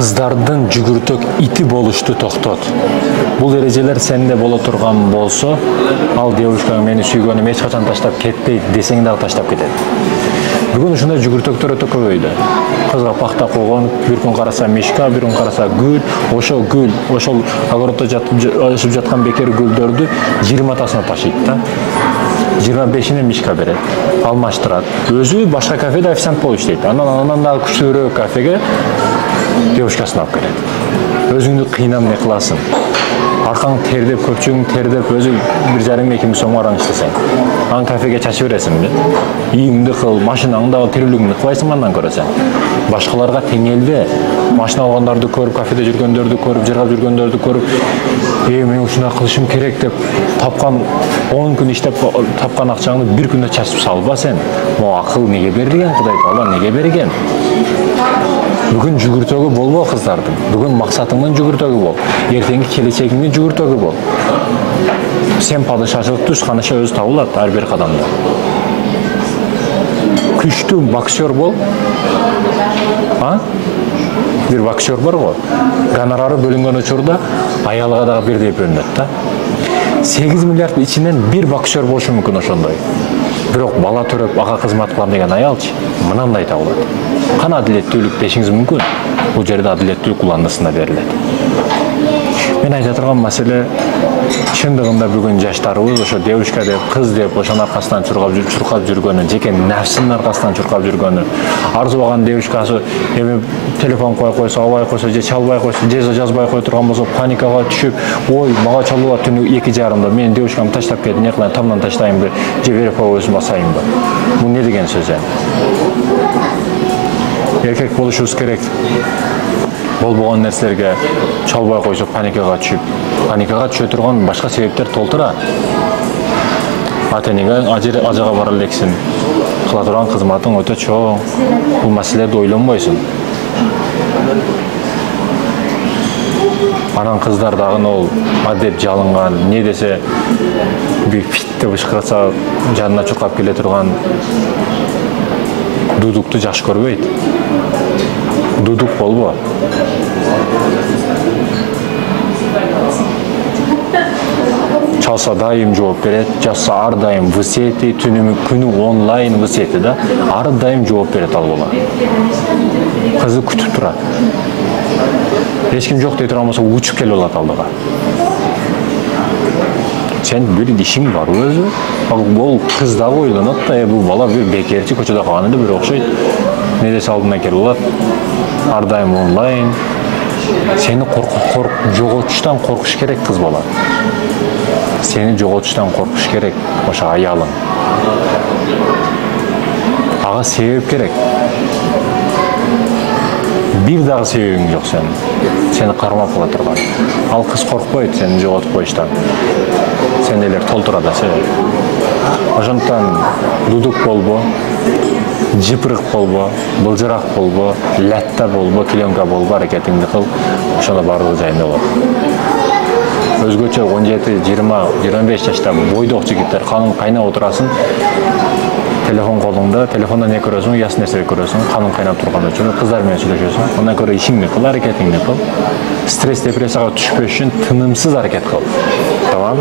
Кыздардын жүгүртөк ити болушту токтот. Бул эрежелер сенде боло турган болсо, ал девушкаң мени сүйгөнүм эч качан таштап кетпейт десең дагы таштап кетет. Бүгүн ушундай жүгүртөктөр өтө көбөйдү. Кызга пахта койгон, бир күн караса мишка, бир күн караса гүл, ошол огороддо өсүп жаткан бекер гүлдөрдү 20тасына ташыйт да. 25-ине мишка берет, алмаштырат. Өзү башка кафеде официант болуп иштейт. Анан дагы күчтүүрөөк кафеге девушкасын алып келет. Өзүңдү кыйнап не кыласың? Аркаң тердеп, көпчүгүң тердеп, өзү 1,5-2 миң сом аран иштесең. Анан кафеге чачып бересиңби? Ийиңди кыл, машинаңды ал, тирүүлүгүңдү кылайсың андан көрөсөң. Башкаларга теңелбе. Машина алгандарды көрүп, кафеде жүргөндөрдү көрүп, жыргап жүргөндөрдү көрүп, мен ушундай кылышым керек деп тапкан 10 күн иштеп тапкан акчаңды бир күндө чачып салба сен. Могу акыл неге берилген, Кудай Таала неге берген? Бүгүн жүгүртөгү болбо кыздардын. Бүгүн максатыңдын жүгүртөгү бол. Эртеңки келечегиңдин жүгүртөгү бол. Сен падышачылык тушканыша өзү табылат ар бир кадамда. Күчтүү боксер бол. Бир боксер бар го. Гонорары бөлүнгөн учурда аялга дагы бирдей бөлүнөт да. 8 миллиард ичинен бир боксер болушу мүмкүн ошондой. Бирок бала төрөп, ага кызмат кылам деген аялчы мынандай табылат. Кана адилеттүүлүк дешиңиз мүмкүн. Бул жерде адилеттүүлүк уландысына берилет. Мен айта турган маселе чындыгында бүгүн жаштарыбыз ошо девушка деп, кыз деп ошонун аркасынан чуркап жүргөнү, жеке нафсынын аркасынан чуркап жүргөнү, арзубаган девушкасы эми телефон кое койсо, албай койсо, же чалбай койсо, же жазбай кое турган болсо, паникага түшүп, ой, мага чалуулар түнү 2:30-да, менин девушкам таштап кетти, не кылайын, тамдан таштайынбы, же берип коюп өзүм басайынбы? Бул не деген сөз эми? Эркек болушубуз керек. Болбогон нерселерге чалбай койсо паникага түшө турган башка себептер толтура. Ата-энеге ажага бара элексиң. Кыла турган кызматың өтө чоң. Бул маселелерди ойлонбойсуң. Анан кыздар дагы ол адеп жалынган, не десе бир фит деп ышкырса жанына чуркап келе турган дудукту жакшы көрбөйт. Дудук болбо. Çalsa daim жооп берет, жазса ар дайым высети, күнү онлайн высети да, ар дайым жооп берет ал бала. Кызы күтүп турат. Эч ким жок дей турган болсо учуп келип алат алдыга. Сен бир ишиң бар өзү. Бул кыз да ойлонот да, бул бала бир бекерчи көчөдө калган эле бир окшойт. Не десе алдына келип алат. Ар дайым онлайн. Сени жоготуштан коркуш керек кыз бала. Seni жоготуштан коркуш керек, ошо аялың. Ага себеп керек. Бир дагы себебиң жок сенин. Сени кармап кала турган. Ал кыз коркпойт сени жоготуп коюштан. Сендейлер толтура да себеп. Ошондуктан дудук болбо, жыпырык болбо, былжырак болбо, латта болбо, киленка болбо, аракетиңди кыл. Ошондо баардыгы жайында болот. Өзгөчө 17, 20, 25 жашта бойдок жигиттер канын кайнап отурасың. Телефон колуңда, телефондо не көрөсүң, яс нерсе көрөсүң, канын кайнап турган үчүн кыздар менен сүйлөшөсүң. Андан көрө ишиңди кыл, аракетиңди кыл. Стресс, депрессияга түшпөш үчүн тынымсыз аракет кыл. Tamam?